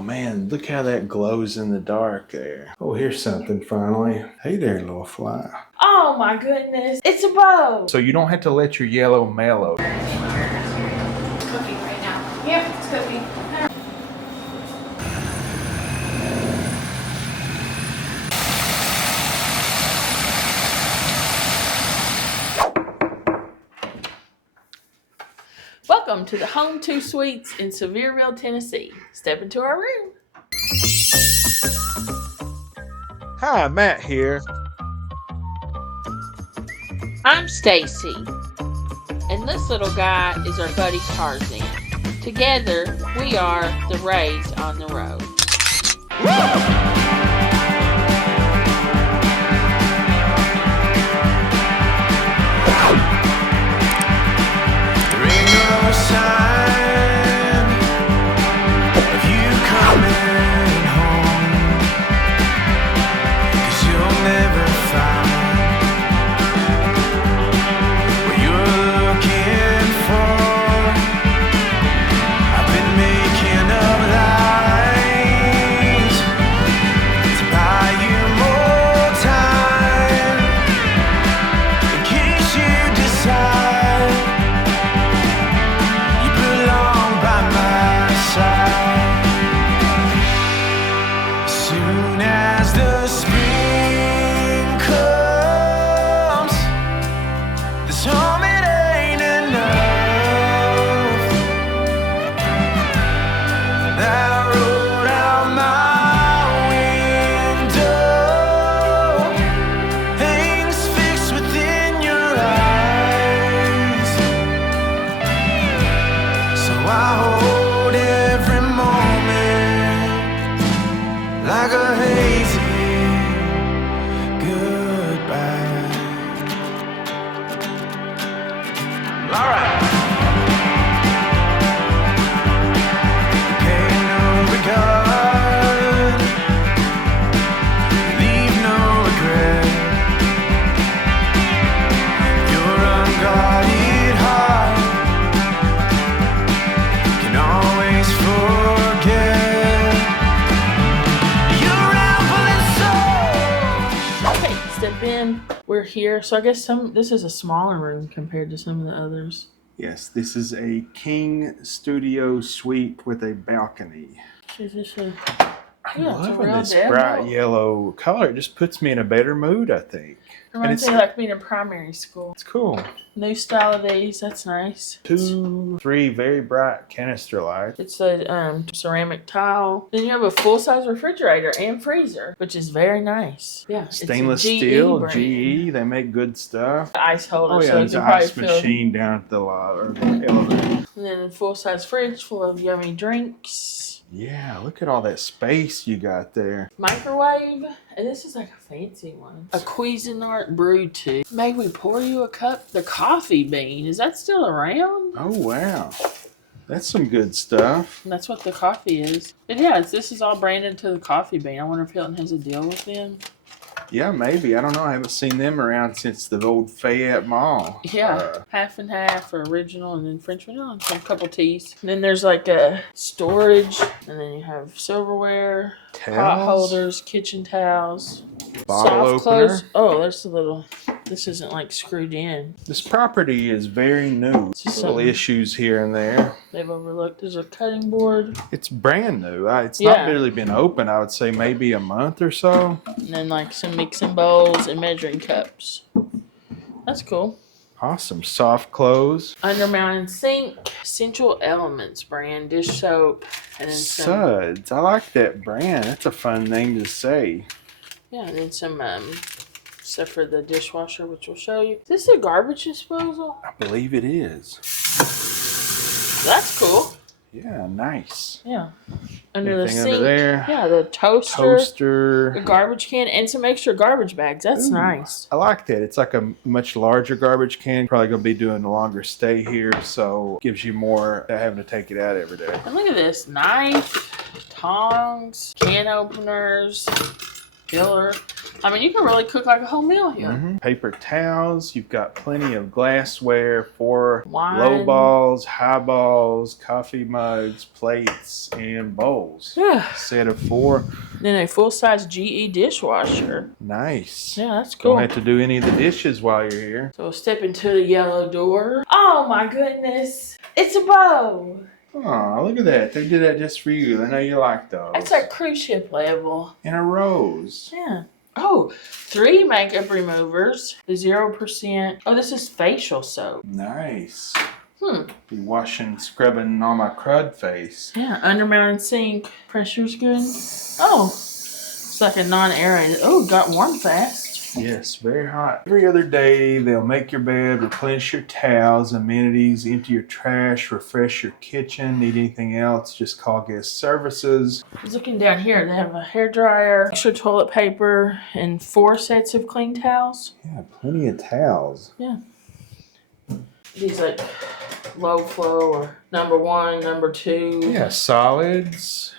Oh man, look how that glows in the dark there. Oh, here's something finally. Hey there, little fly. Oh my goodness, it's a bow. So you don't have to let your yellow mellow. It's cooking right now. Yep, it's cooking. Welcome to the Home2 Suites in Sevierville, Tennessee. Step into our room. Hi, Matt here. I'm Staci, and this little guy is our buddy Tarzan. Together, we are the Rays on the road. There ain't no sign of you coming home, 'cause you'll never find what you're looking for. I've been making up lies to buy you more time, in case you decide you belong by my side. As soon as the spring comes, this home it ain't enough. That road out my window hangs fixed within your eyes. So I hold every moment like a hazy goodbye. All right. Pay no regard, leave no regret. Your unguarded heart can always forget. Your rambling soul. Okay, step in. We're here. So I guess this is a smaller room compared to some of the others. Yes, this is a king studio suite with a balcony. Is this a... I'm Yeah, it's a loving real this demo. bright yellow color. It just puts me in a better mood, I think. Reminds me like being in primary school. It's cool. New style of these. That's nice. 2, 3 very bright canister lights. It's a ceramic tile. Then you have a full-size refrigerator and freezer, which is very nice. Yeah, it's a Stainless GE steel, brand. GE. They make good stuff. Ice holder, Oh yeah, so you there's can an probably ice fill. machine down at the or the elevator. And then a full-size fridge full of yummy drinks. Yeah, look at all that space you got there. Microwave, and this is like a fancy one. A Cuisinart brew tube. May we pour you a cup? The coffee bean, is that still around? Oh wow, that's some good stuff. That's what the coffee is. And yeah, this is all branded to the coffee bean. I wonder if Hilton has a deal with them. Yeah, maybe. I don't know. I haven't seen them around since the old Fayette Mall. Yeah, half and half or original, and then French vanilla and some couple teas. And then there's like a storage, and then you have silverware, pot Towels? holders, kitchen towels, Bottle soft opener. clothes. Oh, there's a little. This isn't like screwed in. This property is very new. Just Little something issues here and there. they've overlooked. There's a cutting board, It's brand new. It's Yeah. not really been open. I would say maybe a month or so. and then like some mixing bowls and measuring cups. That's cool. Awesome. Soft clothes. Undermounted sink, Essential Elements brand dish soap, and then some. Suds. I like that brand. That's a fun name to say. Yeah, and then some stuff for the dishwasher, which we'll show you. Is this a garbage disposal? I believe it is. That's cool. Yeah, nice. Yeah. Under the Anything sink. under there? Yeah, the toaster, a Toaster. garbage can, and some extra garbage bags. That's Ooh, nice. I like that. It's like a much larger garbage can. Probably going to be doing a longer stay here, so gives you more having to take it out every day. And look at this. Knife, tongs, can openers, filler. I mean, you can really cook like a whole meal here. Paper towels. You've got plenty of glassware for Wine. low balls, high balls, coffee mugs, plates, and bowls. Yeah. Set of 4. Then a full-size GE dishwasher. Nice. Yeah, that's cool. Don't have to do any of the dishes while you're here. So we'll step into the yellow door. Oh my goodness. It's a bow. Oh, look at that. They did that just for you. They know you like those. It's like cruise ship level. And a rose. Yeah. Oh, 3 makeup removers. 0%. Oh, this is facial soap. Nice. Hmm. Be washing, scrubbing on my crud face. Yeah, undermounted sink. Pressure's good. Oh, it's like a non-aerated. Oh, got warm fast. Yes, very hot. Every other day, they'll make your bed, replenish your towels, amenities, empty your trash, refresh your kitchen. Need anything else, just call guest services. I was looking down here. They have a hairdryer, extra toilet paper, and 4 sets of clean towels. Yeah, plenty of towels. Yeah. These like low flow or number 1, number 2. Yeah, solids,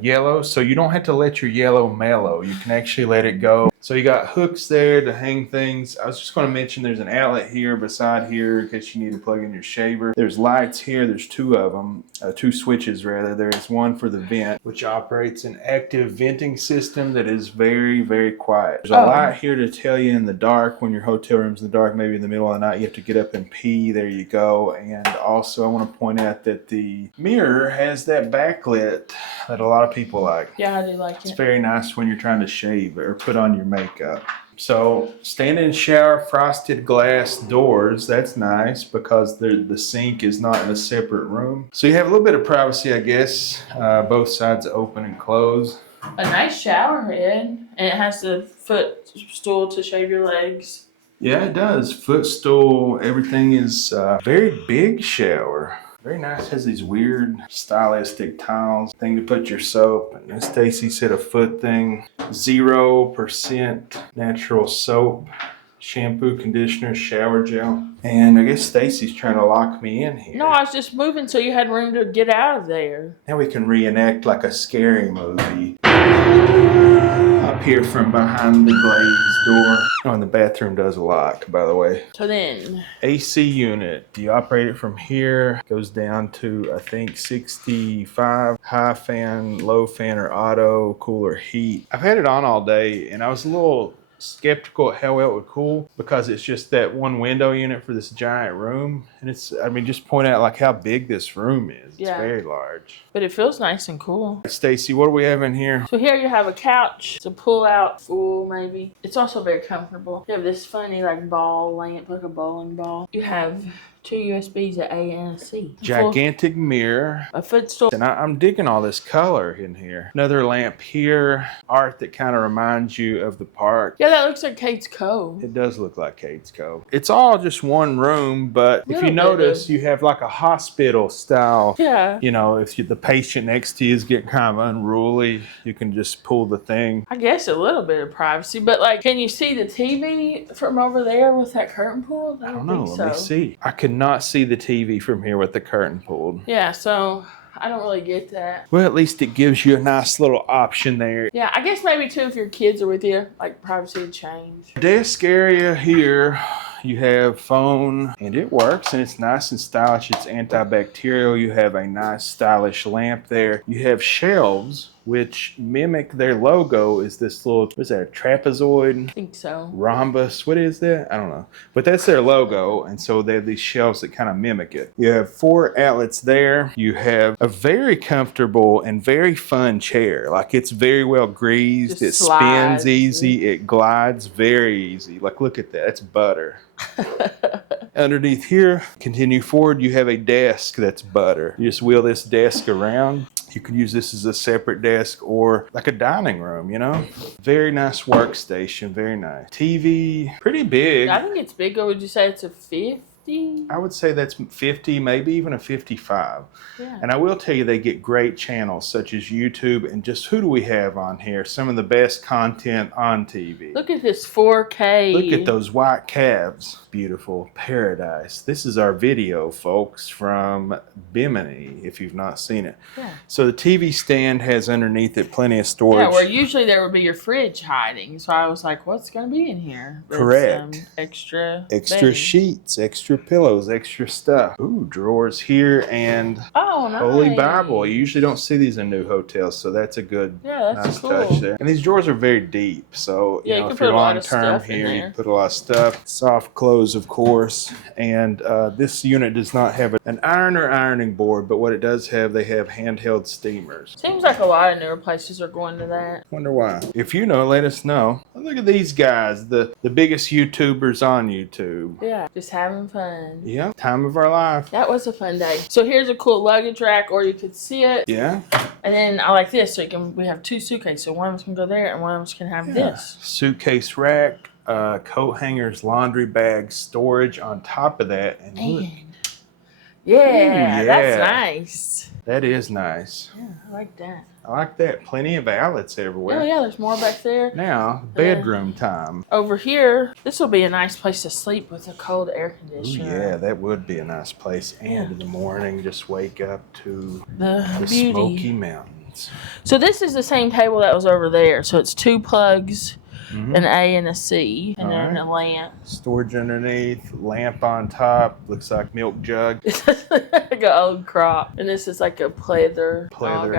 yellow. So you don't have to let your yellow mellow. You can actually let it go. So you got hooks there to hang things. I was just going to mention there's an outlet here beside here in case you need to plug in your shaver. There's lights here. There's 2 of them, 2 switches rather. There is one for the vent, which operates an active venting system that is very, very quiet. There's a light here to tell you in the dark when your hotel room's in the dark, maybe in the middle of the night, you have to get up and pee. There you go. And also I want to point out that the mirror has that backlit that a lot of people like. Yeah, I do like it. It's very nice when you're trying to shave or put on your makeup. So stand-in shower, frosted glass doors. That's nice because the sink is not in a separate room. So you have a little bit of privacy, I guess. Both sides open and close. A nice shower head, and it has the footstool to shave your legs. Yeah, it does. Footstool. Everything is very big shower. Very nice. Has these weird stylistic tiles. Thing to put your soap. And as Staci said, a foot thing. 0% natural soap. Shampoo, conditioner, shower gel. And I guess Staci's trying to lock me in here. No, I was just moving so you had room to get out of there. Now we can reenact like a scary movie. Up here from behind the glazed door. Oh, and the bathroom does lock, by the way. So then, AC unit. You operate it from here. Goes down to, I think, 65. High fan, low fan, or auto, cooler, heat. I've had it on all day, and I was a little skeptical at how well it would cool because it's just that one window unit for this giant room. And it's, I mean, just point out like how big this room is. It's very large. but it feels nice and cool. Staci, what do we have in here? So here you have a couch. It's a pull-out full, maybe. It's also very comfortable. You have this funny like ball lamp, like a bowling ball. You have 2 USBs, a A and a C. Gigantic mirror. A footstool. And I'm digging all this color in here. Another lamp here. Art that kind of reminds you of the park. Yeah, that looks like Kate's Cove. It does look like Kate's Cove. It's all just one room, but if you Little bit notice, of- you have like a hospital style. Yeah. You know, if the patient next to you is getting kind of unruly, you can just pull the thing. I guess a little bit of privacy, but like, can you see the TV from over there with that curtain pulled? I don't know. think Let me see. I could not see the TV from here with the curtain pulled. Yeah, so I don't really get that. Well, at least it gives you a nice little option there. Yeah, I guess maybe too if your kids are with you, like privacy would change. Desk area here. You have phone, and it works, and it's nice and stylish. It's antibacterial. You have a nice stylish lamp there. You have shelves, which mimic their logo. Is this little, what is that, a trapezoid? I think so. Rhombus, what is that? I don't know. But that's their logo, and so they have these shelves that kind of mimic it. You have 4 outlets there. You have a very comfortable and very fun chair. Like, it's very well greased. Just it slides. spins easy. It glides very easy. Like, look at that. That's butter. Underneath here, continue forward, you have a desk that's butter. You just wheel this desk around. You could use this as a separate desk or like a dining room, you know? Very nice workstation, very nice. TV, pretty big. I think it's big. Or would you say it's a 50? 50. I would say that's 50, maybe even a 55. Yeah. And I will tell you, they get great channels such as YouTube and just who do we have on here? Some of the best content on TV. Look at this 4K. Look at those white calves. Beautiful paradise. This is our video, folks, from Bimini, if you've not seen it. Yeah. So the TV stand has underneath it plenty of storage. Yeah, where usually there would be your fridge hiding. So I was like, what's going to be in here? But correct. Extra bedding. Sheets, extra pillows, extra stuff. Ooh, drawers here and nice. Holy Bible. You usually don't see these in new hotels, so that's a good nice cool. touch there. And these drawers are very deep, so you know, if you're long term here, you can put a lot of stuff. Soft clothes, of course. And this unit does not have an iron or ironing board, but what it does have, they have handheld steamers. Seems like a lot of newer places are going to that. Wonder why. If you know, let us know. Look at these guys, the biggest YouTubers on YouTube. Yeah, just having fun. Yeah, time of our life. That was a fun day. So here's a cool luggage rack, or you could see it. Yeah. And then I like this, so we have two suitcases. So one of us can go there, and one of us can have this. Suitcase rack, coat hangers, laundry bags, storage on top of that. And look. Yeah, that's nice. That is nice. Yeah, I like that. I like that. Plenty of outlets everywhere. Oh yeah, there's more back there. Now, bedroom time. Over here, this will be a nice place to sleep with a cold air conditioner. Ooh, yeah, that would be a nice place. And in the morning, just wake up to the beauty. Smoky Mountains. So this is the same table that was over there. So it's 2 plugs. An A and a C, and then a lamp. Storage underneath, lamp on top, looks like milk jug. Like an old crop. And this is like a pleather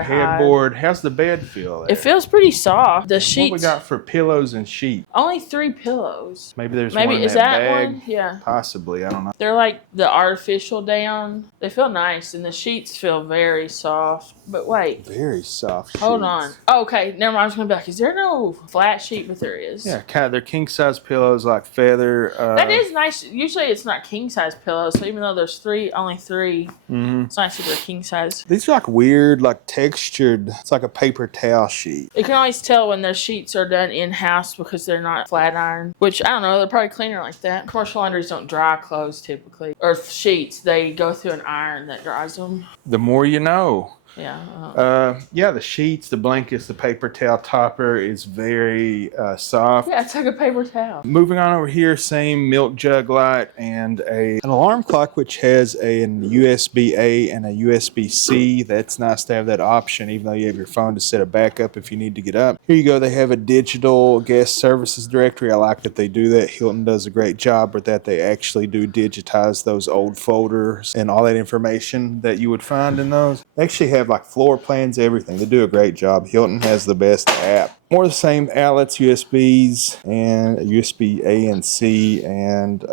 headboard. How's the bed feel there? It feels pretty soft. The sheets. What we got for pillows and sheets? Only 3 pillows. Maybe there's one in that bag. One? Yeah. Possibly, I don't know. They're like the artificial down. They feel nice, and the sheets feel very soft. But wait. Very soft sheets. Hold on. Oh, okay, never mind. I was going to be like, is there no flat sheet? But there is. Yeah, kind of. They're king size pillows, like feather. That is nice. Usually it's not king size pillows, so even though there's only three, it's nice if they're king size. These are like weird, like textured. It's like a paper towel sheet. You can always tell when their sheets are done in house because they're not flat ironed. Which I don't know, they're probably cleaner like that. Commercial laundries don't dry clothes typically, or sheets. They go through an iron that dries them. The more you know. Yeah. Yeah, the sheets, the blankets, the paper towel topper is very soft. Yeah, it's like a paper towel. Moving on over here, same milk jug light and an alarm clock which has a USB-A and a USB-C. That's nice to have that option, even though you have your phone to set a backup if you need to get up. Here you go. They have a digital guest services directory. I like that they do that. Hilton does a great job with that. They actually do digitize those old folders and all that information that you would find in those. They actually have like floor plans, everything. They do a great job. Hilton has the best app. More of the same outlets, USBs and USB A and C, and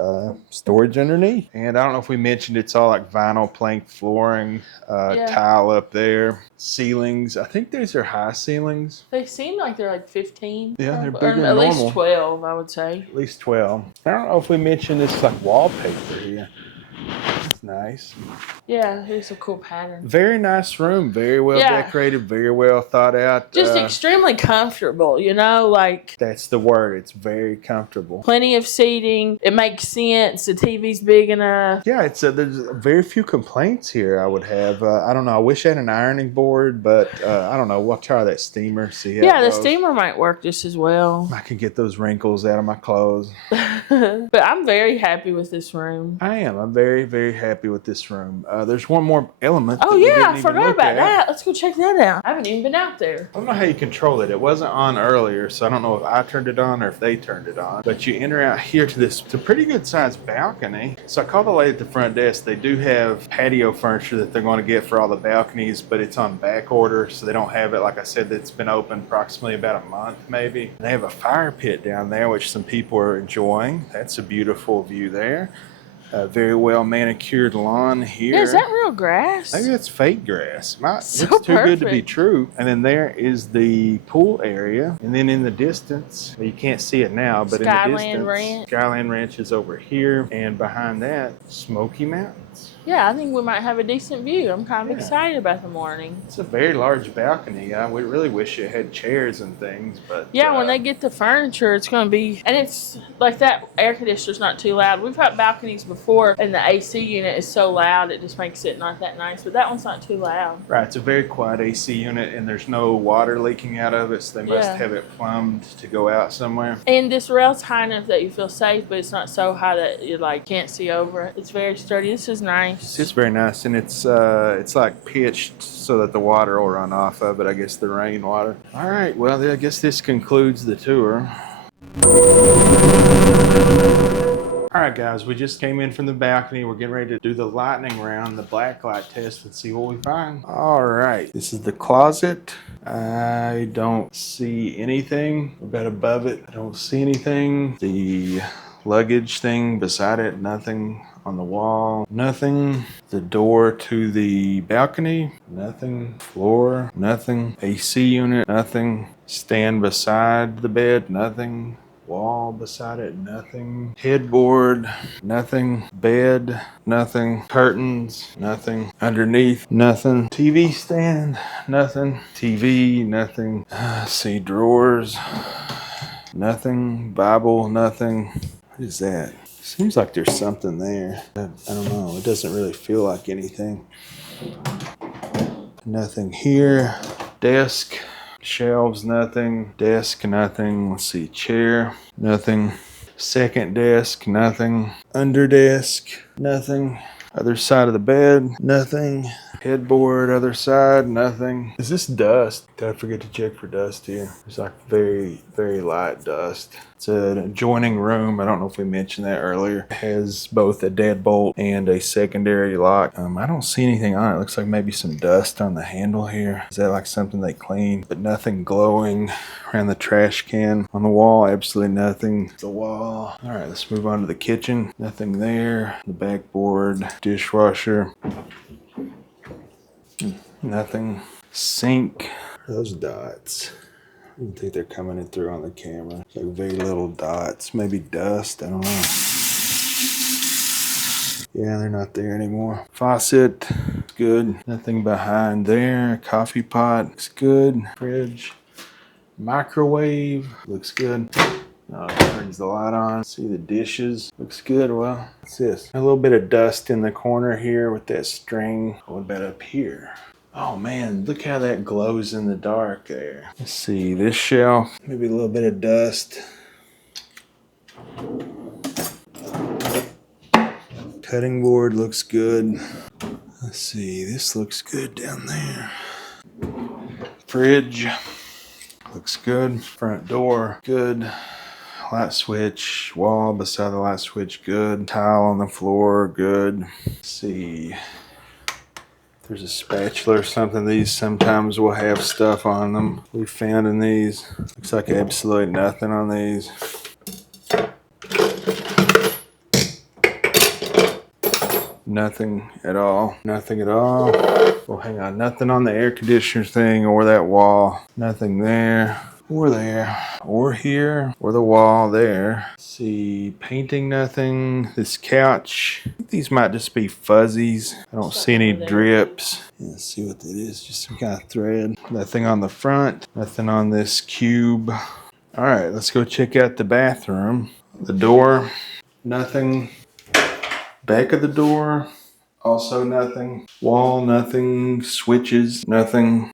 storage underneath. And I don't know if we mentioned, it's all like vinyl plank flooring, tile up there, ceilings. I think these are high ceilings. They seem like they're like 15. Yeah, they're bigger than at normal. least 12, I would say. At least 12. I don't know if we mentioned this like wallpaper here. It's nice. Yeah, it's a cool pattern. Very nice room. Very well decorated. Very well thought out. Just extremely comfortable, you know, like. That's the word. It's very comfortable. Plenty of seating. It makes sense. The TV's big enough. Yeah, there's very few complaints here. I would have. I don't know. I wish I had an ironing board, but I don't know. We'll try that steamer. See how it the goes. steamer might work just as well. I can get those wrinkles out of my clothes. But I'm very happy with this room. I am. I'm very, very happy with this room. There's one more element. Oh, yeah. I forgot about that. Let's go check that out. I haven't even been out there. I don't know how you control it. It wasn't on earlier, so I don't know if I turned it on or if they turned it on. But you enter out here to this. It's a pretty good sized balcony. So I called the lady at the front desk. They do have patio furniture that they're going to get for all the balconies, but it's on back order, so they don't have it. Like I said, it's been open approximately about a month, maybe. And they have a fire pit down there, which some people are enjoying. That's a beautiful view there. Very well manicured lawn here. Yeah, is that real grass? Maybe that's fake grass. So Looks too good to be perfect. true. And then there is the pool area. And then in the distance, well, you can't see it now, but in the Skyland distance, Ranch. Skyland Ranch is over here. And behind that, Smoky Mountains. Yeah, I think we might have a decent view. I'm kind of excited about the morning. It's a very large balcony. I would really wish it had chairs and things, but Yeah, when they get the furniture, it's going to be, and it's like that air conditioner's not too loud. We've had balconies before, and the AC unit is so loud it just makes it not that nice. But that one's not too loud. right. It's a very quiet AC unit, and there's no water leaking out of it, so they must Yeah. have it plumbed to go out somewhere. And this rail's high enough that you feel safe, but it's not so high that you like can't see over it. It's very sturdy. This is nice. It's very nice, and it's like pitched so that the water will run off of it. I guess the rainwater. All right. Well, I guess this concludes the tour. All right, guys, we just came in from the balcony. We're getting ready to do the lightning round, the black light test, and see what we find. All right, this is the closet. I don't see anything. Right above it, I don't see anything. The luggage thing beside it, nothing. On the wall, nothing. The door to the balcony, nothing. Floor, nothing. AC unit, nothing. Stand beside the bed, nothing. Wall beside it, nothing. Headboard, nothing. Bed, nothing. Curtains, nothing. Underneath, nothing. TV stand, nothing. TV, nothing. See, drawers, nothing. Bible, nothing. What is that? Seems like there's something there. I don't know. It doesn't really feel like anything. Nothing here. Desk. Shelves, nothing. Desk, nothing. Let's see. Chair, nothing. Second desk, nothing. Under desk, nothing. Other side of the bed, nothing. Headboard, other side, nothing. Is this dust? Did I forget to check for dust here? It's like very, very light dust. It's an adjoining room. I don't know if we mentioned that earlier. It has both a deadbolt and a secondary lock. I don't see anything on it. It looks like maybe some dust on the handle here. Is that like something they cleaned? But nothing glowing around the trash can. On the wall, absolutely nothing. The wall. All right, let's move on to the kitchen. Nothing there. The backboard, dishwasher. Nothing. Sink. Those dots. I don't think they're coming in through on the camera. It's like very little dots. Maybe dust. I don't know. Yeah, they're not there anymore. Faucet. Good. Nothing behind there. Coffee pot. Looks good. Fridge. Microwave. Looks good. Turns the light on. See the dishes. Looks good. Well, what's this? A little bit of dust in the corner here with that string. What about up here? Oh man, look how that glows in the dark there. Let's see, this shelf, maybe a little bit of dust. Cutting board looks good. Let's see, this looks good down there. Fridge, looks good. Front door, good. Light switch, wall beside the light switch, good. Tile on the floor, good. Let's see. There's a spatula or something. These sometimes will have stuff on them. We found in these. Looks like absolutely nothing on these. Nothing at all. Nothing at all. Oh, hang on. Nothing on the air conditioner thing or that wall. Nothing there. Or there. Or here. Or the wall there. Let's see. Painting, nothing. This couch. I think these might just be fuzzies. I don't see any drips. Yeah, let's see what that is. Just some kind of thread. Nothing on the front. Nothing on this cube. All right, let's go check out the bathroom. The door. Nothing. Back of the door. Also nothing. Wall, nothing. Switches, nothing.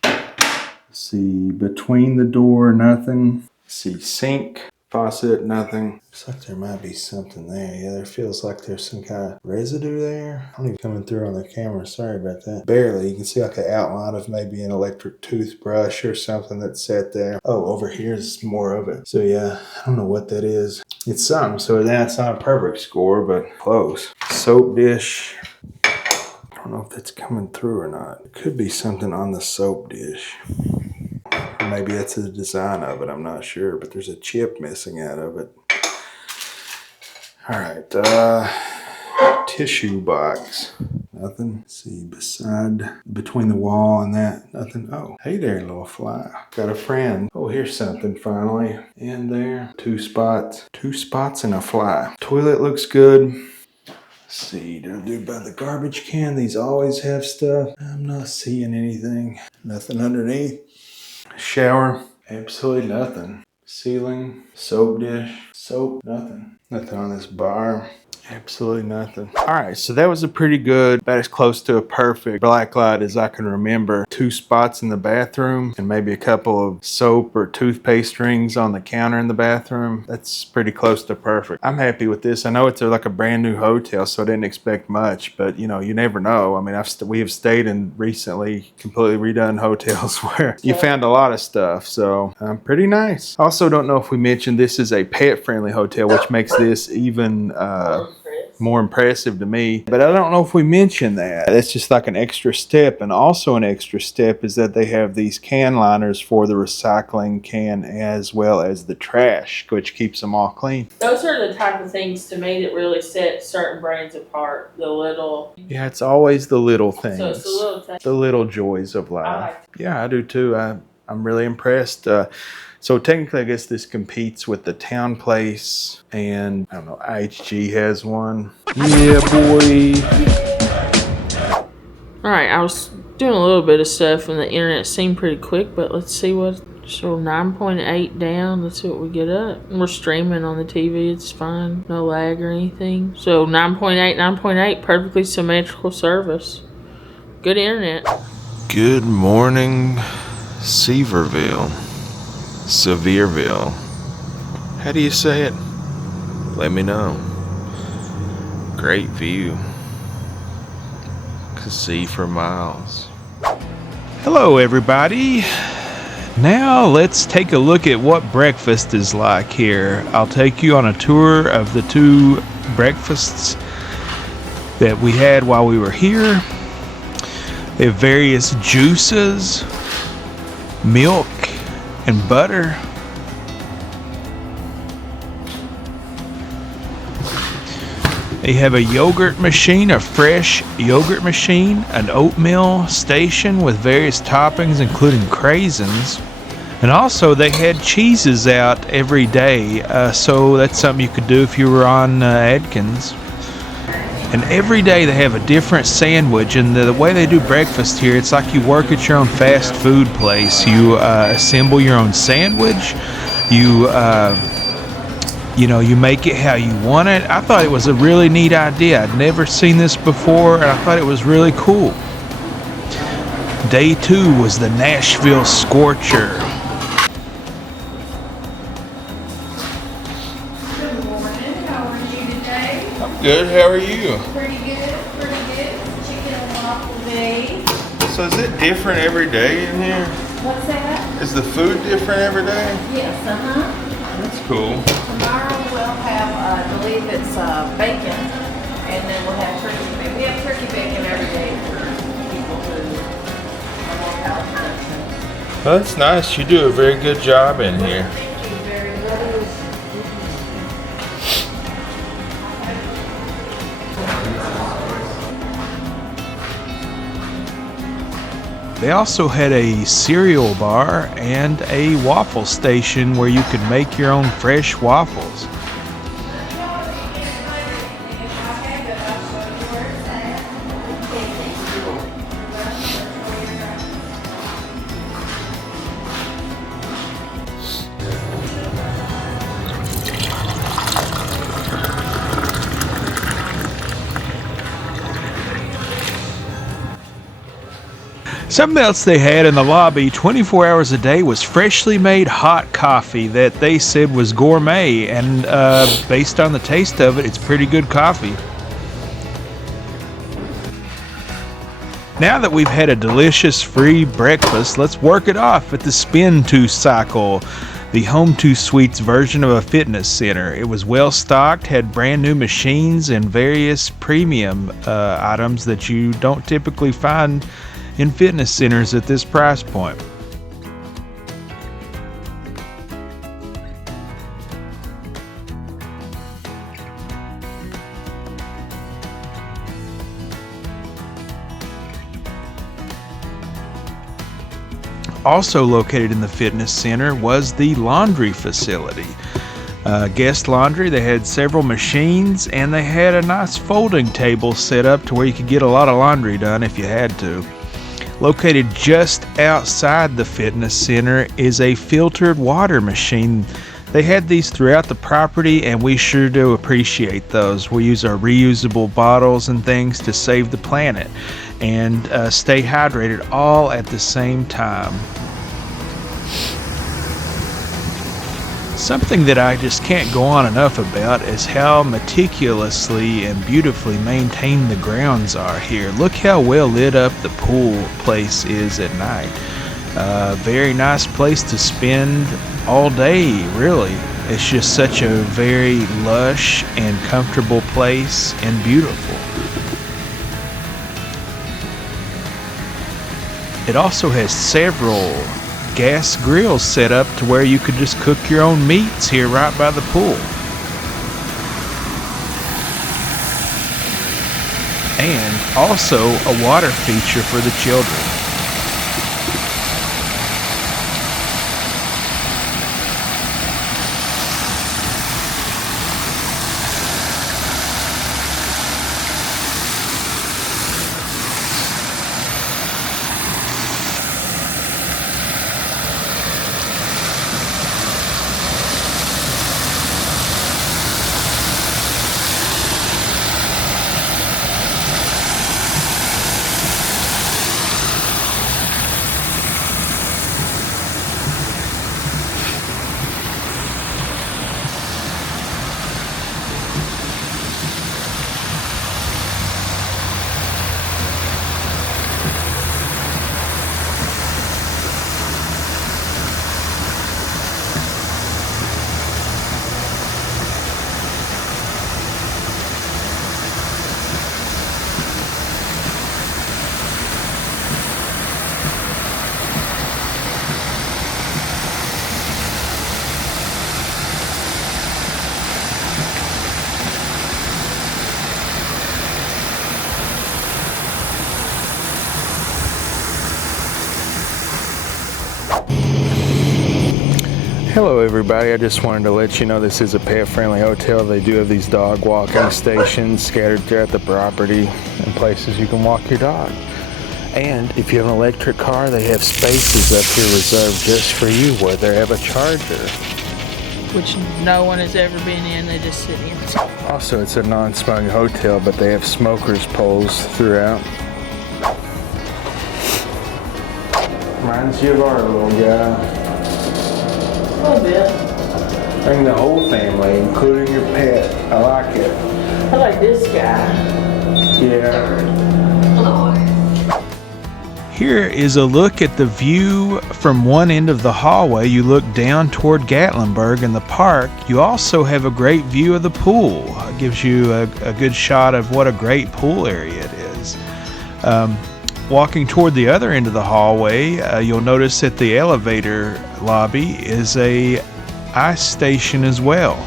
See, between the door, nothing. See, sink, faucet, nothing. Looks like there might be something there. Yeah, there feels like there's some kind of residue there. I don't even coming through on the camera. Sorry about that. Barely. You can see like an outline of maybe an electric toothbrush or something that's sat there. Oh, over here is more of it. So yeah, I don't know what that is. It's something. So that's not a perfect score, but close. Soap dish. I don't know if that's coming through or not. It could be something on the soap dish. Maybe that's the design of it, I'm not sure, but there's a chip missing out of it. All right, tissue box, nothing. Let's see, between the wall and that, nothing. Oh, hey there, little fly. Got a friend. Oh, here's something finally. In there, two spots and a fly. Toilet looks good. See, dude, by the garbage can, these always have stuff. I'm not seeing anything. Nothing underneath. Shower, absolutely nothing. Ceiling, soap dish, soap, nothing. Nothing on this bar. Absolutely nothing. All right, so that was a pretty good, about as close to a perfect blacklight as I can remember. 2 spots in the bathroom and maybe a couple of soap or toothpaste rings on the counter in the bathroom. That's pretty close to perfect. I'm happy with this. I know it's like a brand new hotel, so I didn't expect much, but you know, you never know. I mean, we have stayed in recently completely redone hotels where you found a lot of stuff, so pretty nice. Also, don't know if we mentioned this is a pet-friendly hotel, which makes this even more impressive to me, but I don't know if we mentioned that. That's just like an extra step. And also an extra step is that they have these can liners for the recycling can as well as the trash, which keeps them all clean. Those are the type of things to me that really set certain brands apart. The little, yeah, it's always the little things, so it's the little things, the little joys of life. I like it. Yeah, I do too. I'm really impressed. So technically, I guess this competes with the Town Place, and I don't know, IHG has one. Yeah, boy. All right, I was doing a little bit of stuff and the internet seemed pretty quick, but let's see what, so 9.8 down, let's see what we get up. We're streaming on the TV, it's fine, no lag or anything. So 9.8, perfectly symmetrical service. Good internet. Good morning, Sevierville. Sevierville. How do you say it? Let me know. Great view. Could see for miles. Hello, everybody. Now let's take a look at what breakfast is like here. I'll take you on a tour of the 2 breakfasts that we had while we were here. They have various juices, milk, and butter. They have a yogurt machine, a fresh yogurt machine, an oatmeal station with various toppings including craisins, and also they had cheeses out every day, so that's something you could do if you were on Atkins. And every day they have a different sandwich, and the way they do breakfast here, it's like you work at your own fast food place. You assemble your own sandwich, you make it how you want it. I thought it was a really neat idea. I'd never seen this before, and I thought it was really cool. Day 2 was the Nashville Scorcher. Good morning. How are you today? I'm good. How are you? Pretty good. Pretty good. Chicken and waffle day. So is it different every day in here? What's that? Is the food different every day? Yes. That's cool. Tomorrow we'll have, I believe it's bacon, and then we'll have turkey bacon. We have turkey bacon every day for people who want health. Well, that's nice. You do a very good job in here. Thank you very much. They also had a cereal bar and a waffle station where you could make your own fresh waffles. Something else they had in the lobby 24 hours a day was freshly made hot coffee that they said was gourmet, and based on the taste of it, it's pretty good coffee. Now that we've had a delicious free breakfast, let's work it off at the Spin 2 cycle, the Home2 Suites version of a fitness center. It was well stocked, had brand new machines and various premium items that you don't typically find in fitness centers at this price point. Also located in the fitness center was the laundry facility. guest laundry. They had several machines, and they had a nice folding table set up to where you could get a lot of laundry done if you had to. Located just outside the fitness center is a filtered water machine. They had these throughout the property, and we sure do appreciate those. We use our reusable bottles and things to save the planet and stay hydrated all at the same time. Something that I just can't go on enough about is how meticulously and beautifully maintained the grounds are here. Look how well lit up the pool place is at night. Very nice place to spend all day, really. It's just such a very lush and comfortable place and beautiful. It also has several gas grills set up to where you could just cook your own meats here right by the pool. And also a water feature for the children. Hello everybody, I just wanted to let you know this is a pet-friendly hotel. They do have these dog walking stations scattered throughout the property and places you can walk your dog. And if you have an electric car, they have spaces up here reserved just for you where they have a charger. Which no one has ever been in, they just sit in. Also, it's a non-smoking hotel, but they have smokers poles throughout. Reminds you of our little guy. A little bit. Bring the whole family, including your pet. I like it. I like this guy. Yeah. Here is a look at the view from one end of the hallway. You look down toward Gatlinburg and the park. You also have a great view of the pool. It gives you a good shot of what a great pool area it is. Walking toward the other end of the hallway, you'll notice that the elevator lobby is a ice station as well.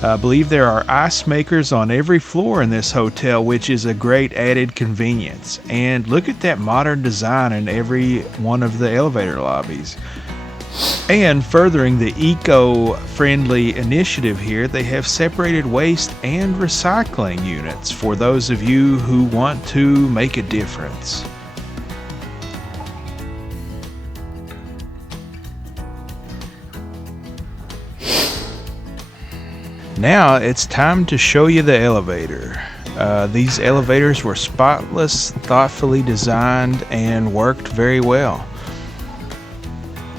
I believe there are ice makers on every floor in this hotel, which is a great added convenience. And look at that modern design in every one of the elevator lobbies. And furthering the eco-friendly initiative here, they have separated waste and recycling units for those of you who want to make a difference. Now it's time to show you the elevator. These elevators were spotless, thoughtfully designed, and worked very well.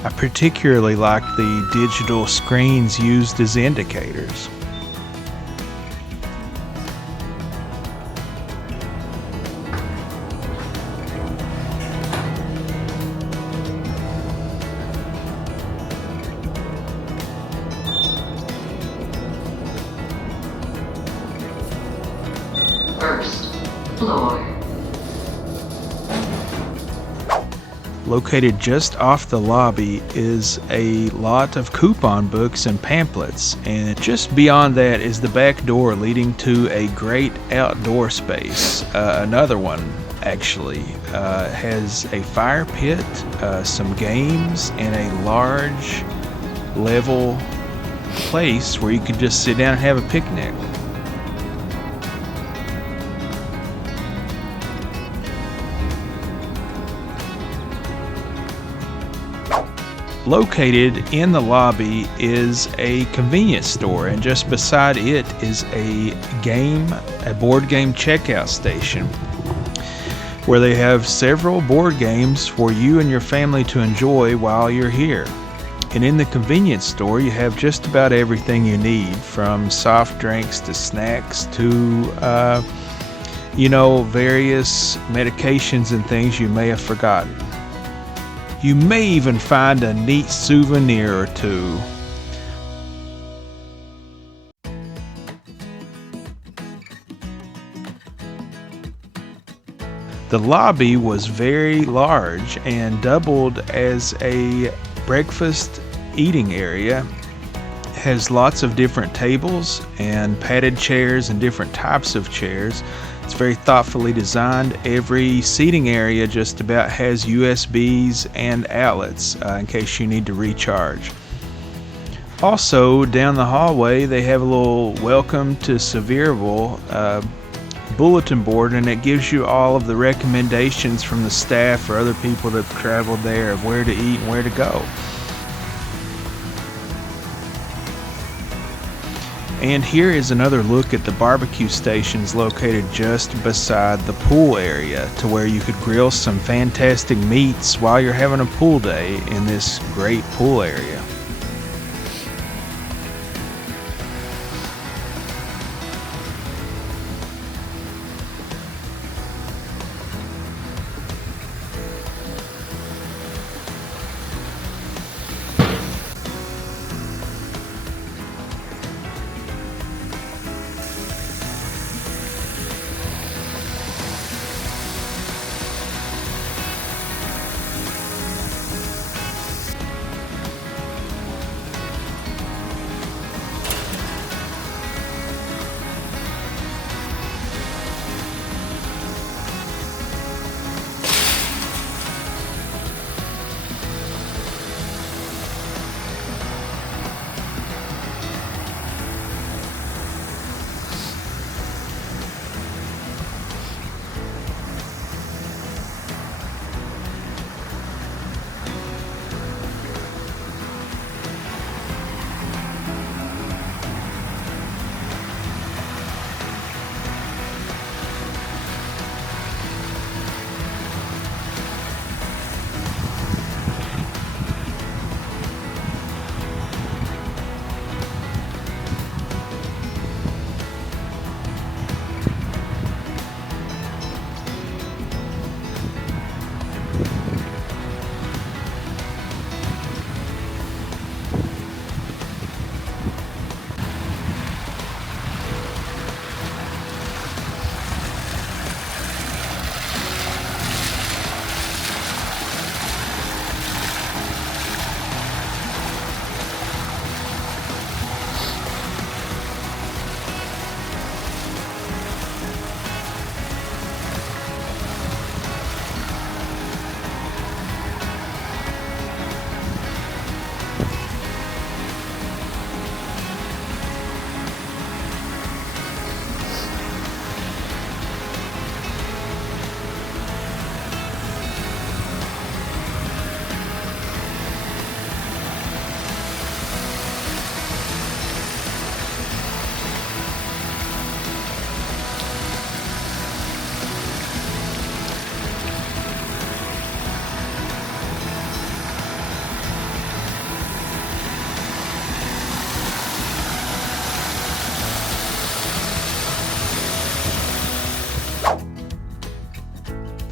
I particularly like the digital screens used as indicators. First floor. Located just off the lobby is a lot of coupon books and pamphlets, and just beyond that is the back door leading to a great outdoor space. Another one actually has a fire pit, some games, and a large level place where you could just sit down and have a picnic. Located in the lobby is a convenience store, and just beside it is a board game checkout station where they have several board games for you and your family to enjoy while you're here. And in the convenience store, you have just about everything you need, from soft drinks to snacks to, various medications and things you may have forgotten. You may even find a neat souvenir or two. The lobby was very large and doubled as a breakfast eating area. It has lots of different tables and padded chairs and different types of chairs. It's very thoughtfully designed. Every seating area just about has USBs and outlets in case you need to recharge. Also, down the hallway, they have a little welcome to Sevierville bulletin board, and it gives you all of the recommendations from the staff or other people that have traveled there of where to eat and where to go. And here is another look at the barbecue stations located just beside the pool area, to where you could grill some fantastic meats while you're having a pool day in this great pool area.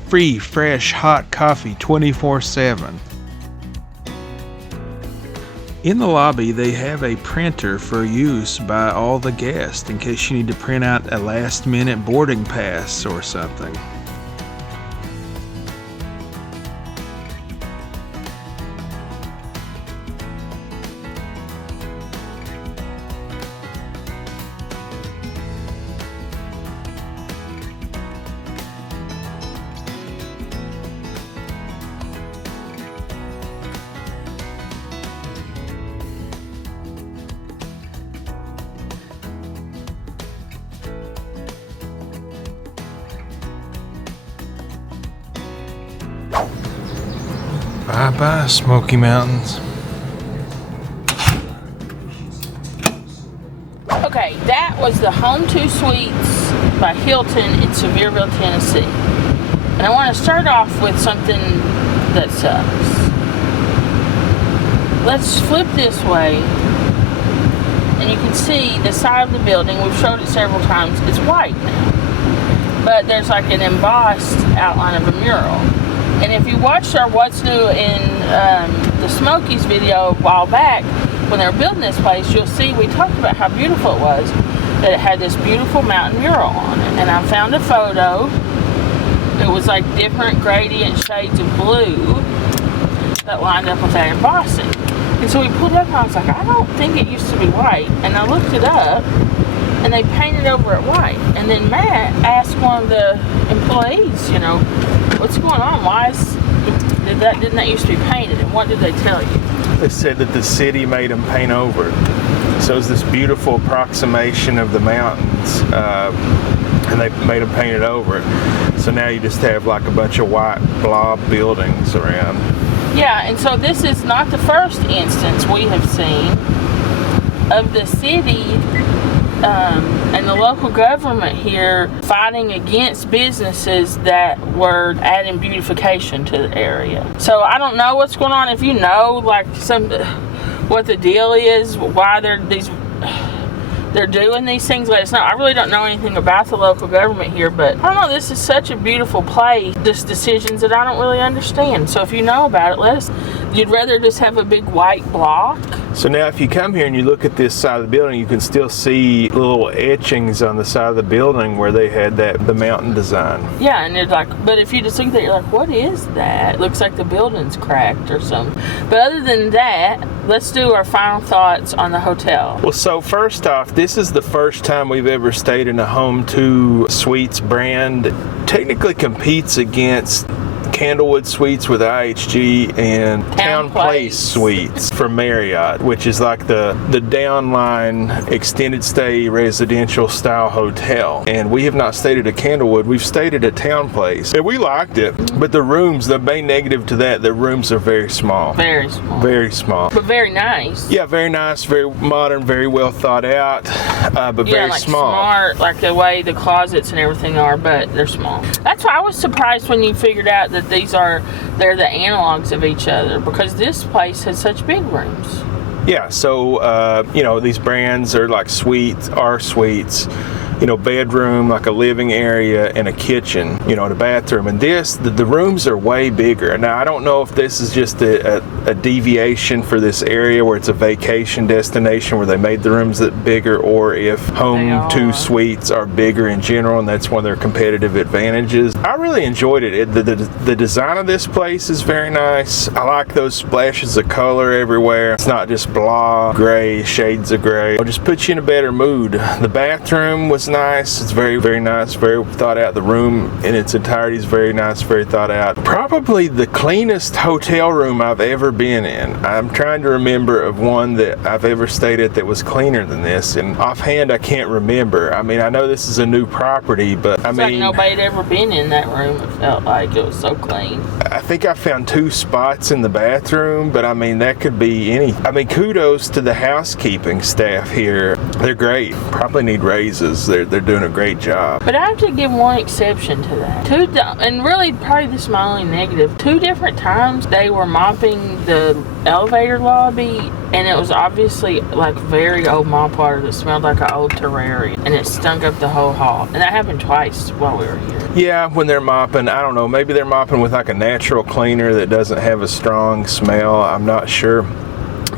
Free, fresh, hot coffee 24/7. In the lobby, they have a printer for use by all the guests in case you need to print out a last-minute boarding pass or something. Bye-bye, Smoky Mountains. Okay, that was the Home2 Suites by Hilton in Sevierville, Tennessee. And I want to start off with something that sucks. Let's flip this way. And you can see the side of the building. We've showed it several times. It's white now. But there's like an embossed outline of a mural. And if you watched our What's New in the Smokies video a while back, when they were building this place, you'll see we talked about how beautiful it was, that it had this beautiful mountain mural on it. And I found a photo. It was like different gradient shades of blue that lined up with that embossing. And so we pulled it up and I was like, I don't think it used to be white. And I looked it up and they painted over it white. And then Matt asked one of the employees, you know, what's going on? Didn't that used to be painted? And what did they tell you? They said that the city made them paint over it. So it was this beautiful approximation of the mountains, and they made them paint it over it. So now you just have like a bunch of white blob buildings around. Yeah, and so this is not the first instance we have seen of the city and the local government here fighting against businesses that were adding beautification to the area. So I don't know what's going on. If you know, like, what the deal is, why they're doing these things, let us know. I really don't know anything about the local government here, but I don't know, this is such a beautiful place, just decisions that I don't really understand. So if you know about it, let us. You'd rather just have a big white block? So now if you come here and you look at this side of the building, you can still see little etchings on the side of the building where they had the mountain design. Yeah, and it's like, but if you just look at it, you're like, what is that? It looks like the building's cracked or something. But other than that, let's do our final thoughts on the hotel. Well, so first off, this is the first time we've ever stayed in a Home2 Suites brand. Technically competes against Candlewood Suites with IHG and Town Place Suites from Marriott, which is like the downline extended stay residential style hotel. And we have not stayed at a Candlewood, we've stayed at a Town Place. And we liked it, but the rooms, the main negative to that, the rooms are very small. Very small. Very small. But very nice. Yeah, very nice, very modern, very well thought out, but very like small. Smart, like the way the closets and everything are, but they're small. That's why I was surprised when you figured out that they're the analogs of each other, because this place has such big rooms. Yeah, so you know, these brands are like suites, are suites, you know, bedroom, like a living area and a kitchen, you know, and a bathroom. And the rooms are way bigger. Now, I don't know if this is just a deviation for this area where it's a vacation destination where they made the rooms that bigger, or if Home2 Suites are bigger in general and that's one of their competitive advantages. I really enjoyed it. The design of this place is very nice. I like those splashes of color everywhere. It's not just blah, gray, shades of gray. It'll just put you in a better mood. The bathroom was nice. It's very, very nice, very thought out. The room in its entirety is very nice, very thought out. Probably the cleanest hotel room I've ever been in. I'm trying to remember of one that I've ever stayed at that was cleaner than this, and offhand I can't remember. I mean, I know this is a new property, but I mean, like nobody had ever been in that room. It felt like it was so clean. I think I found 2 spots in the bathroom, but I mean, that could be any. I mean, kudos to the housekeeping staff here. They're great. Probably need raises. They're doing a great job. But I have to give one exception to that. And really probably this is my only negative. 2 different times they were mopping the elevator lobby, and it was obviously like very old mop water that smelled like an old terrarium, and it stunk up the whole hall. And that happened twice while we were here. Yeah, when they're mopping, I don't know, maybe they're mopping with like a natural cleaner that doesn't have a strong smell. I'm not sure.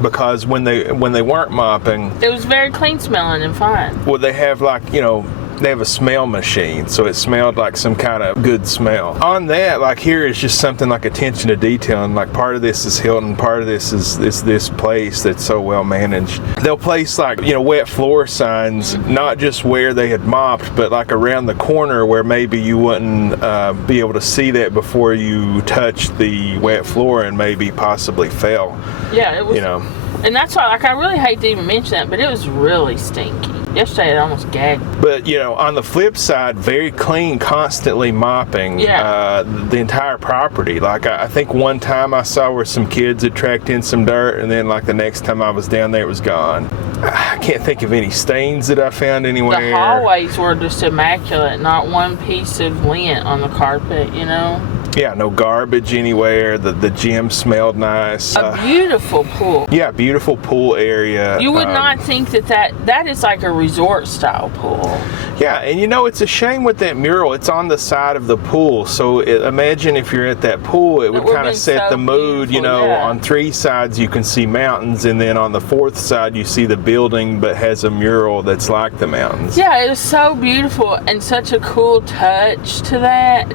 Because when they weren't mopping, it was very clean smelling and fine. Well, they have like, you know, they have a smell machine, so it smelled like some kind of good smell. On that, like here is just something like attention to detail, and like part of this is Hilton, part of this is this place that's so well managed. They'll place like, you know, wet floor signs, not just where they had mopped, but like around the corner where maybe you wouldn't be able to see that before you touched the wet floor and maybe possibly fell. Yeah, it was. You know. And that's why, like, I really hate to even mention that, but it was really stinky. Yesterday it almost gagged. But, you know, on the flip side, very clean, constantly mopping the entire property. Like, I think one time I saw where some kids had tracked in some dirt, and then, like, the next time I was down there, it was gone. I can't think of any stains that I found anywhere. The hallways were just immaculate. Not one piece of lint on the carpet, you know? Yeah, no garbage anywhere. The gym smelled nice. A beautiful pool. Yeah, beautiful pool area. You would not think that is like a resort style pool. Yeah, and you know, it's a shame with that mural. It's on the side of the pool. So imagine if you're at that pool, it would kind of set the mood. You know, on 3 sides you can see mountains, and then on the 4th side you see the building, but has a mural that's like the mountains. Yeah, it was so beautiful and such a cool touch to that.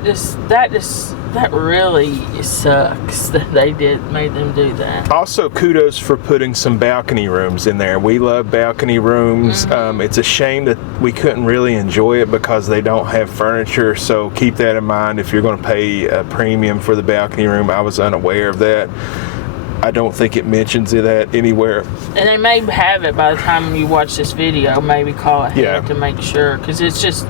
That really sucks that they made them do that. Also, kudos for putting some balcony rooms in there. We love balcony rooms. It's a shame that we couldn't really enjoy it because they don't have furniture, so keep that in mind if you're going to pay a premium for the balcony room. I was unaware of that. I don't think it mentions that anywhere. And they may have it by the time you watch this video. Maybe call ahead to make sure, because it's just,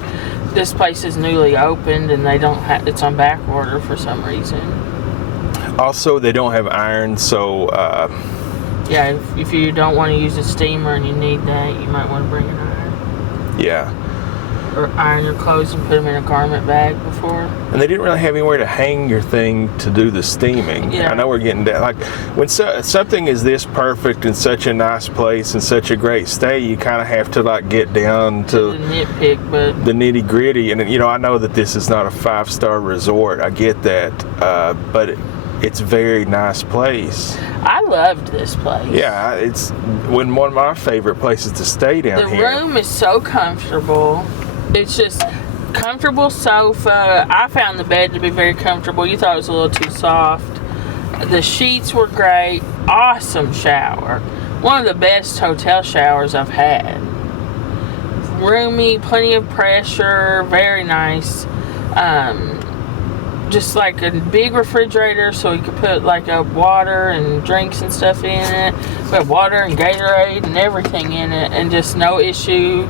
this place is newly opened and they don't have, it's on back order for some reason. Also, they don't have iron, so yeah, if you don't want to use a steamer and you need that, you might want to bring an iron. Yeah. Or iron your clothes and put them in a garment bag before. And they didn't really have anywhere to hang your thing to do the steaming. Yeah. I know we're getting down. Like, when something is this perfect and such a nice place and such a great stay, you kind of have to, like, get down to the nitpick, but the nitty gritty. And, you know, I know that this is not a 5-star resort. I get that. But it's a very nice place. I loved this place. Yeah, it's one of my favorite places to stay down here. The room is so comfortable. It's just comfortable sofa. I found the bed to be very comfortable. You thought it was a little too soft. The sheets were great. Awesome shower. One of the best hotel showers I've had. Roomy, plenty of pressure, very nice. Just like a big refrigerator, so you could put like a water and drinks and stuff in it. We have water and Gatorade and everything in it, and just no issue.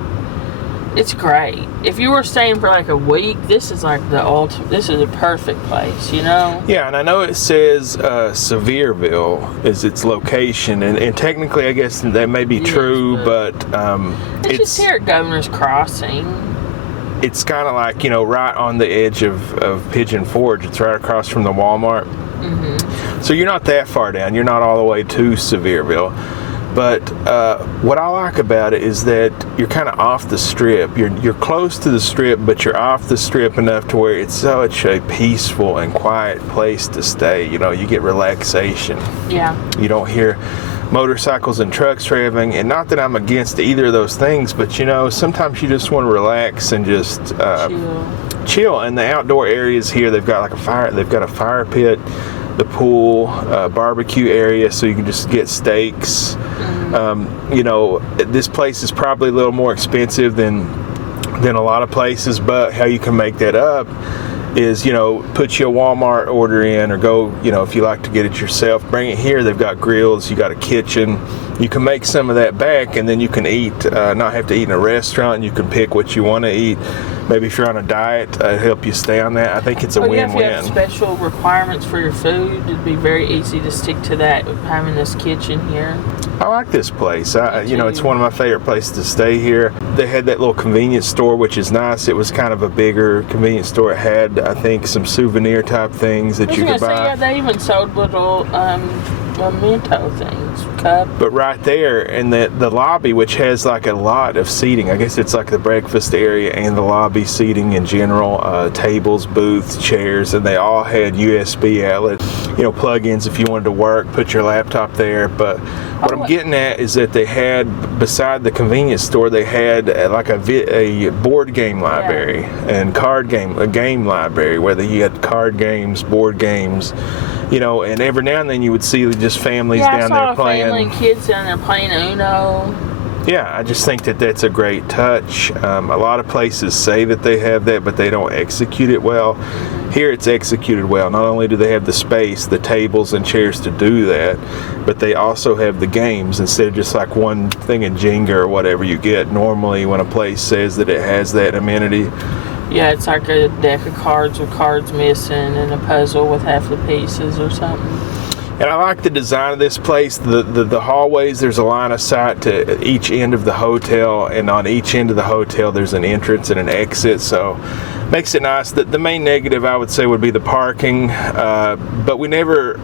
It's great. If you were staying for like a week, this is like the ultimate. This is a perfect place, you know? Yeah, and I know it says Sevierville is its location, and technically I guess that may be true, but it's just here at Governor's Crossing. It's kind of like, you know, right on the edge of Pigeon Forge. It's right across from the Walmart. So you're not that far down. You're not all the way to Sevierville. But what I like about it is that you're kind of off the strip. You're close to the strip, but you're off the strip enough to where it's such a peaceful and quiet place to stay. You know, you get relaxation. Yeah. You don't hear motorcycles and trucks traveling, and not that I'm against either of those things, but you know, sometimes you just want to relax and just chill. And the outdoor areas here, they've got like a fire pit, the pool, barbecue area, so you can just get steaks. You know, this place is probably a little more expensive than a lot of places, but how you can make that up is, you know, put your Walmart order in, or go, you know, if you like to get it yourself, bring it here. They've got grills, you got a kitchen. You can make some of that back, and then you can eat, not have to eat in a restaurant. You can pick what you want to eat. Maybe if you're on a diet, help you stay on that. I think it's a win-win. If you have special requirements for your food, it'd be very easy to stick to that with having this kitchen here. I like this place. You know, it's one of my favorite places to stay here. They had that little convenience store, which is nice. It was kind of a bigger convenience store. It had, I think, some souvenir type things that you could buy. Yeah, they even sold little memento things, cup. But right there in the lobby, which has like a lot of seating, I guess it's like the breakfast area and the lobby seating in general, tables, booths, chairs, and they all had USB outlet, you know, plug-ins if you wanted to work, put your laptop there. But what I'm getting at is that they had, beside the convenience store, they had like a board game library and a game library, where you had card games, board games, you know, and every now and then you would see just families down there playing. Family and kids down there playing Uno. Yeah, I just think that that's a great touch. A lot of places say that they have that, but they don't execute it well. Here it's executed well. Not only do they have the space, the tables and chairs to do that, but they also have the games instead of just like one thing in Jenga or whatever you get normally when a place says that it has that amenity. Yeah, it's like a deck of cards with cards missing and a puzzle with half the pieces or something. And I like the design of this place. The hallways, there's a line of sight to each end of the hotel, and on each end of the hotel there's an entrance and an exit, so makes it nice. The main negative I would say would be the parking, but we never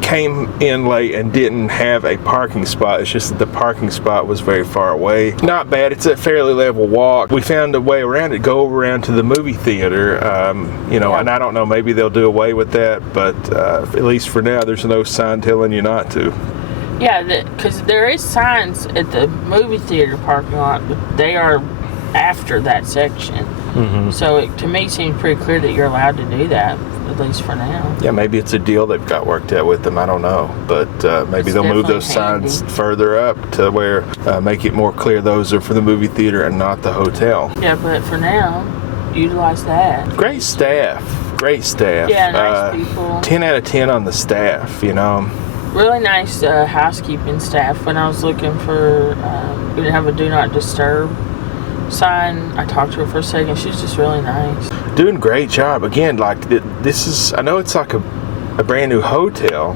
came in late and didn't have a parking spot. It's just that the parking spot was very far away. Not bad. It's a fairly level walk. We found a way around it, go around to the movie theater, you know, and I don't know, maybe they'll do away with that, but at least for now there's no sign telling you not to. Yeah, because there is signs at the movie theater parking lot, but they are after that section. So it, to me, seems pretty clear that you're allowed to do that, at least for now. Yeah, maybe it's a deal they've got worked out with them. I don't know, but maybe they'll move those signs further up to where make it more clear those are for the movie theater and not the hotel. Yeah, but for now, utilize that. Great staff. Great staff. Yeah, nice people. 10 out of 10 on the staff, you know. Really nice housekeeping staff. When I was looking for, we didn't have a do not disturb sign. I talked to her for a second. She's just really nice. Doing a great job. Again, like this is, I know it's like a brand new hotel,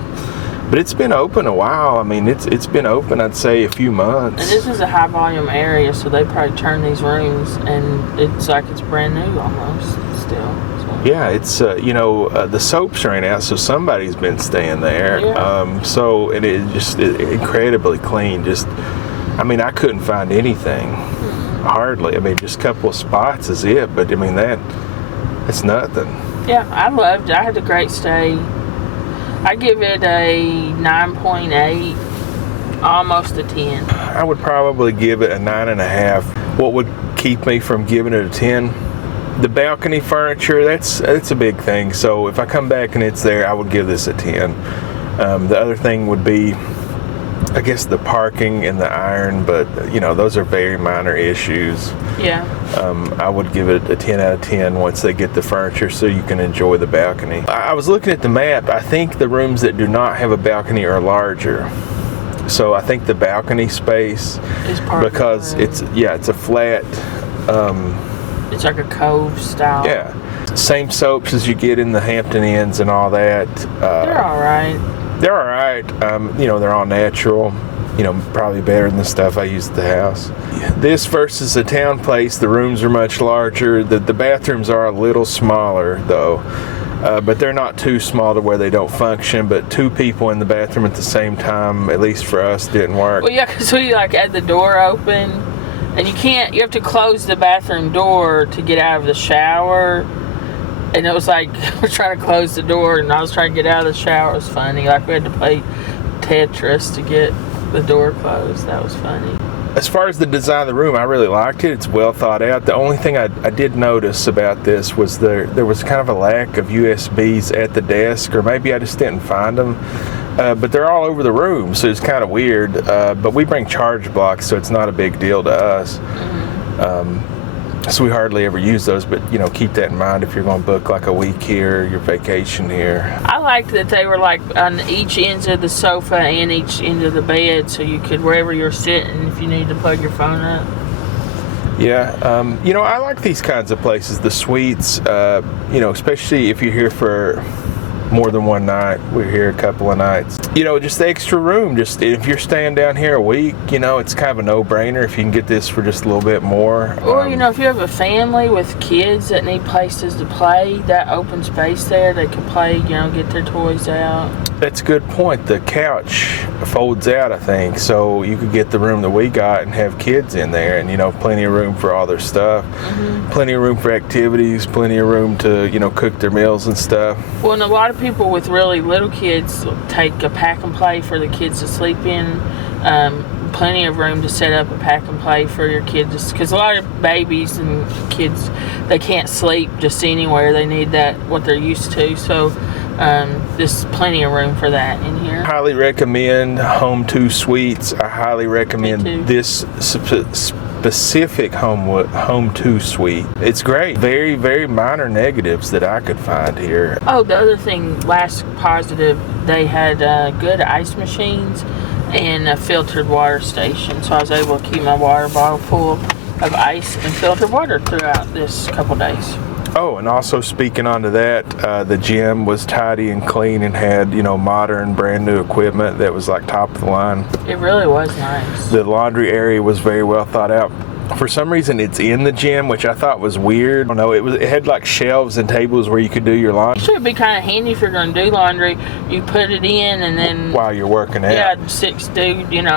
but it's been open a while. I mean, it's been open, I'd say, a few months. And this is a high volume area, so they probably turn these rooms, and it's like it's brand new almost still. So. Yeah, it's you know, the soaps ran out, so somebody's been staying there. Yeah. So and it just incredibly clean. Just, I mean, I couldn't find anything. Hardly. I mean, just a couple of spots is it, but I mean that's nothing. Yeah, I loved it. I had a great stay. I give it a 9.8, almost a 10. I would probably give it a 9.5. What would keep me from giving it a 10? The balcony furniture, that's a big thing. So if I come back and it's there, I would give this a 10. The other thing would be, I guess, the parking and the iron, but you know, those are very minor issues. Yeah. I would give it a 10 out of 10 once they get the furniture so you can enjoy the balcony. I was looking at the map. I think the rooms that do not have a balcony are larger. So I think the balcony space is part because of the room. it's a flat. It's like a cove style. Yeah. Same soaps as you get in the Hampton Inns and all that. They're all right. They're all right. You know, they're all natural. You know, probably better than the stuff I use at the house. This versus a town place, the rooms are much larger. The bathrooms are a little smaller, though. But they're not too small to where they don't function. But 2 people in the bathroom at the same time, at least for us, didn't work. Well, yeah, because we like had the door open, and you have to close the bathroom door to get out of the shower. And it was like, we're trying to close the door, and I was trying to get out of the shower. It was funny. Like, we had to play Tetris to get the door closed. That was funny. As far as the design of the room, I really liked it. It's well thought out. The only thing I did notice about this was there was kind of a lack of USBs at the desk, or maybe I just didn't find them. But they're all over the room, so it's kind of weird. But we bring charge blocks, so it's not a big deal to us. So we hardly ever use those, but you know, keep that in mind if you're going to book like a week here, your vacation here. I liked that they were like on each ends of the sofa and each end of the bed, so you could, wherever you're sitting, if you need to plug your phone up. Yeah, you know, I like these kinds of places, the suites, you know, especially if you're here for more than one night. We're here a couple of nights. You know, just the extra room, just if you're staying down here a week, you know, it's kind of a no-brainer if you can get this for just a little bit more. Or, you know, if you have a family with kids that need places to play, that open space there, they can play, you know, get their toys out. That's a good point. The couch folds out, I think, so you could get the room that we got and have kids in there, and, you know, plenty of room for all their stuff. Plenty of room for activities, plenty of room to, you know, cook their meals and stuff. Well, and a lot of people with really little kids take a pack and play for the kids to sleep in. Plenty of room to set up a pack and play for your kids, because a lot of babies and kids, they can't sleep just anywhere. They need that, what they're used to. So there's plenty of room for that in here. Highly recommend Home2 Suites. I highly recommend this specific Home2 Suite. It's great. Very, very minor negatives that I could find here. Oh, the other thing, last positive, they had good ice machines and a filtered water station. So I was able to keep my water bottle full of ice and filtered water throughout this couple days. Oh, and also speaking onto that, the gym was tidy and clean and had, modern, brand new equipment that was like top of the line. It really was nice. The laundry area was very well thought out. For some reason, it's in the gym, which I thought was weird. I don't know, it had like shelves and tables where you could do your laundry. It would be kind of handy if you're going to do laundry. You put it in and then while you're working out. Yeah,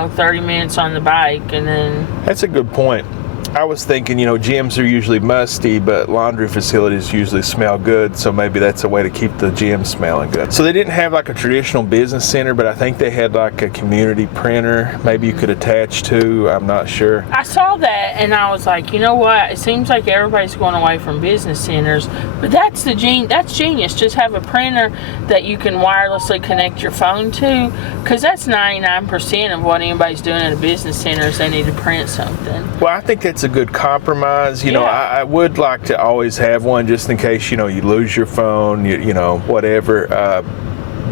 30 minutes on the bike and then. That's a good point. I was thinking, gyms are usually musty, but laundry facilities usually smell good, so maybe that's a way to keep the gym smelling good. So they didn't have like a traditional business center, but I think they had like a community printer maybe you could attach to. I'm not sure. I saw that and I was like, you know what? It seems like everybody's going away from business centers, but that's genius. Just have a printer that you can wirelessly connect your phone to, because that's 99% of what anybody's doing at a business center is they need to print something. Well, I think that's a good compromise. Yeah. I would like to always have one just in case, you lose your phone, whatever.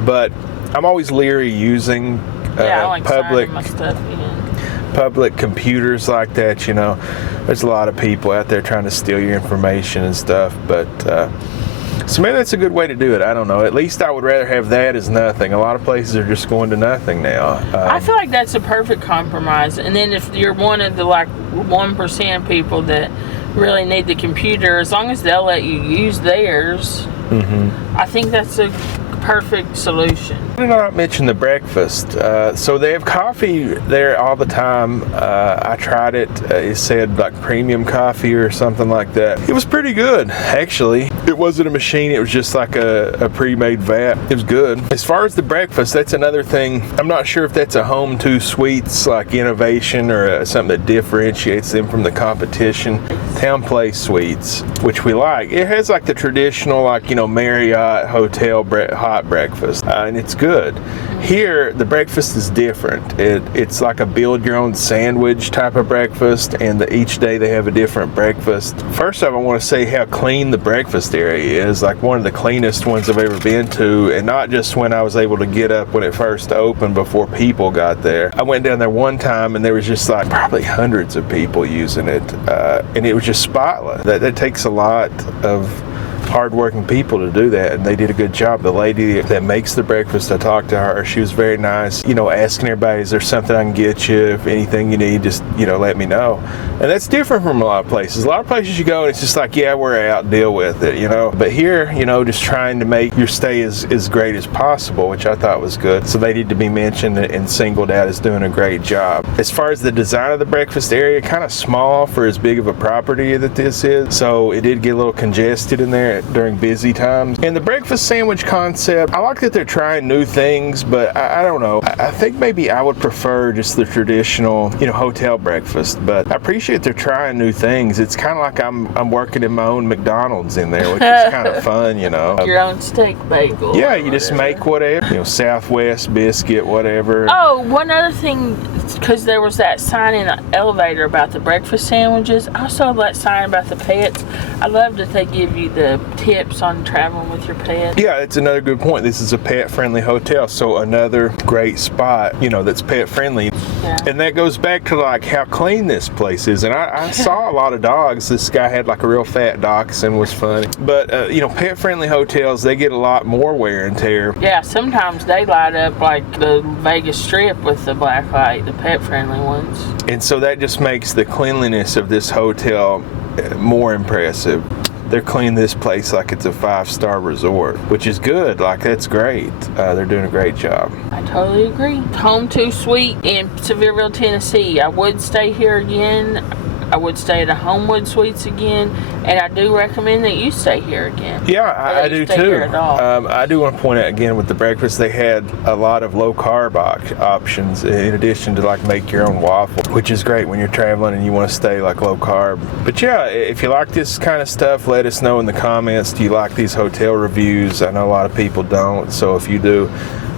But I'm always leery using I like public signing my stuff in. Public computers like that. There's a lot of people out there trying to steal your information and stuff. But so maybe that's a good way to do it. I don't know. At least I would rather have that as nothing. A lot of places are just going to nothing now. I feel like that's a perfect compromise. And then if you're one of the 1% people that really need the computer, as long as they'll let you use theirs, I think that's a perfect solution. I did not mention the breakfast. So they have coffee there all the time. I tried it. It said like premium coffee or something like that. It was pretty good, actually. It wasn't a machine. It was just like a pre-made vat. It was good. As far as the breakfast, that's another thing. I'm not sure if that's a Home2 Suites like innovation or something that differentiates them from the competition. Town Place Suites, which we like. It has like the traditional Marriott hotel hot breakfast, and it's good. Here, the breakfast is different. It's like a build-your-own sandwich type of breakfast, and each day they have a different breakfast. First off, I want to say how clean the breakfast area is, like one of the cleanest ones I've ever been to, and not just when I was able to get up when it first opened before people got there. I went down there one time, and there was just like probably hundreds of people using it, and it was just spotless. That takes a lot of hardworking people to do that, and they did a good job. The lady that makes the breakfast, I talked to her. She was very nice, asking everybody, is there something I can get you? If anything you need, just let me know. And that's different from a lot of places. A lot of places you go and it's just like, yeah, we're out, deal with it, But here, just trying to make your stay as great as possible, which I thought was good. So they need to be mentioned and singled out as doing a great job. As far as the design of the breakfast area, kind of small for as big of a property that this is, so it did get a little congested in there during busy times. And the breakfast sandwich concept, I like that they're trying new things, but I don't know. I think maybe I would prefer just the traditional, hotel breakfast, but I appreciate they're trying new things. It's kind of like I'm working in my own McDonald's in there, which is kind of fun, Your own steak bagel. Yeah, you just make whatever, Southwest biscuit, whatever. Oh, one other thing, because there was that sign in the elevator about the breakfast sandwiches. I saw that sign about the pets. I love that they give you the tips on traveling with your pet. Yeah, it's another good point. This is a pet-friendly hotel, so another great spot, that's pet-friendly. Yeah. And that goes back to like how clean this place is. And I saw a lot of dogs. This guy had like a real fat dachshund, was funny. But pet-friendly hotels, they get a lot more wear and tear. Yeah, sometimes they light up like the Vegas Strip with the black light, the pet-friendly ones. And so that just makes the cleanliness of this hotel more impressive. They're cleaning this place like it's a 5-star resort, which is good. Like, that's great. They're doing a great job. I totally agree. Home2 Suite in Sevierville, Tennessee. I would stay here again. I would stay at a Homewood Suites again, and I do recommend that you stay here again. Yeah, I do too. I do want to point out again with the breakfast, they had a lot of low carb options in addition to like make your own waffle, which is great when you're traveling and you want to stay like low carb. But yeah, if you like this kind of stuff, let us know in the comments. Do you like these hotel reviews? I know a lot of people don't, so if you do,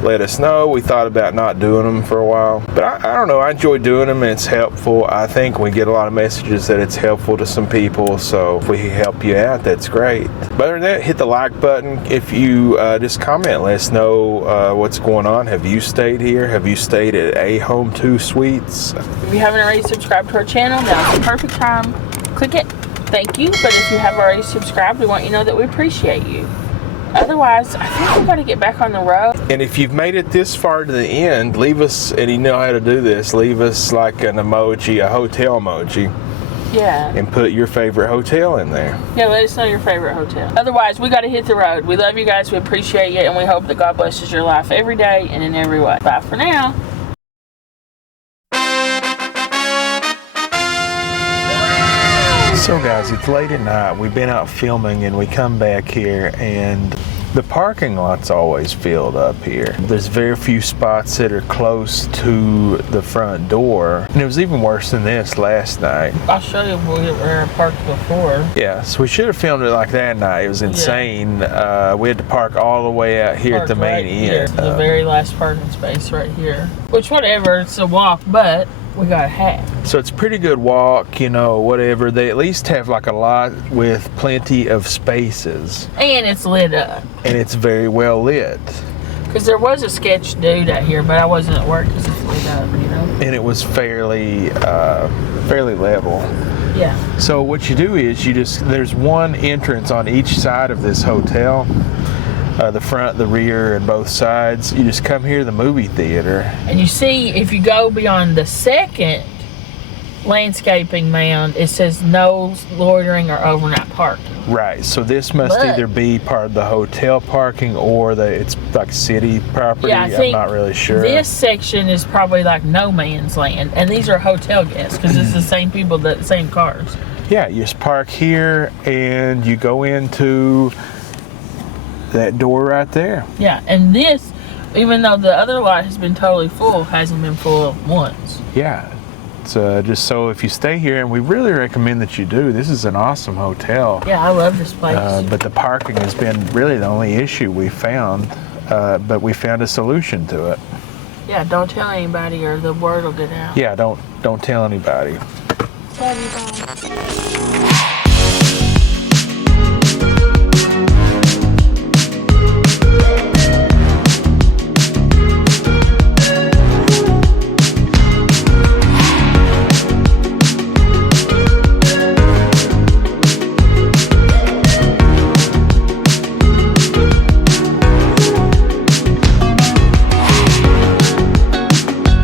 let us know. We thought about not doing them for a while, but I don't know. I enjoy doing them and it's helpful. I think we get a lot of messages that it's helpful to some people. So if we can help you out, that's great. But other than that, hit the like button. If you just comment, let us know what's going on. Have you stayed here? Have you stayed at a Home2 Suites? If you haven't already subscribed to our channel, now's the perfect time. Click it. Thank you. But if you have already subscribed, we want you to know that we appreciate you. Otherwise, I think we've got to get back on the road. And if you've made it this far to the end, leave us, and you know how to do this, leave us like an emoji, a hotel emoji. Yeah. And put your favorite hotel in there. Yeah, let us know your favorite hotel. Otherwise, we got to hit the road. We love you guys. We appreciate you. And we hope that God blesses your life every day and in every way. Bye for now. So guys, it's late at night. We've been out filming and we come back here and the parking lot's always filled up here. There's very few spots that are close to the front door. And it was even worse than this last night. I'll show you where we were parked before. Yeah, so we should have filmed it like that night. It was insane. Yeah. We had to park all the way out here at the main end. The very last parking space right here. Which, whatever, it's a walk, but we got a hat. So it's a pretty good walk, you know, whatever. They at least have like a lot with plenty of spaces. And it's lit up. And it's very well lit. Because there was a sketch dude out here, but I wasn't at work because it's lit up, you know? And it was fairly level. Yeah. So what you do is there's one entrance on each side of this hotel. The front, the rear, and both sides. You just come here to the movie theater. And you see, if you go beyond the second landscaping mound, it says no loitering or overnight parking. Right, so this must either be part of the hotel parking or it's like city property. Yeah, I'm not really sure. This section is probably like no man's land, and these are hotel guests because it's the same people, the same cars. Yeah, you just park here and you go into that door right there. Yeah, and this, even though the other lot has been totally full, hasn't been full once. Yeah, it's just so if you stay here, and we really recommend that you do. This is an awesome hotel. Yeah, I love this place. But the parking has been really the only issue we found. But we found a solution to it. Yeah, don't tell anybody or the word will get out. Yeah, don't tell anybody. Love you, bye.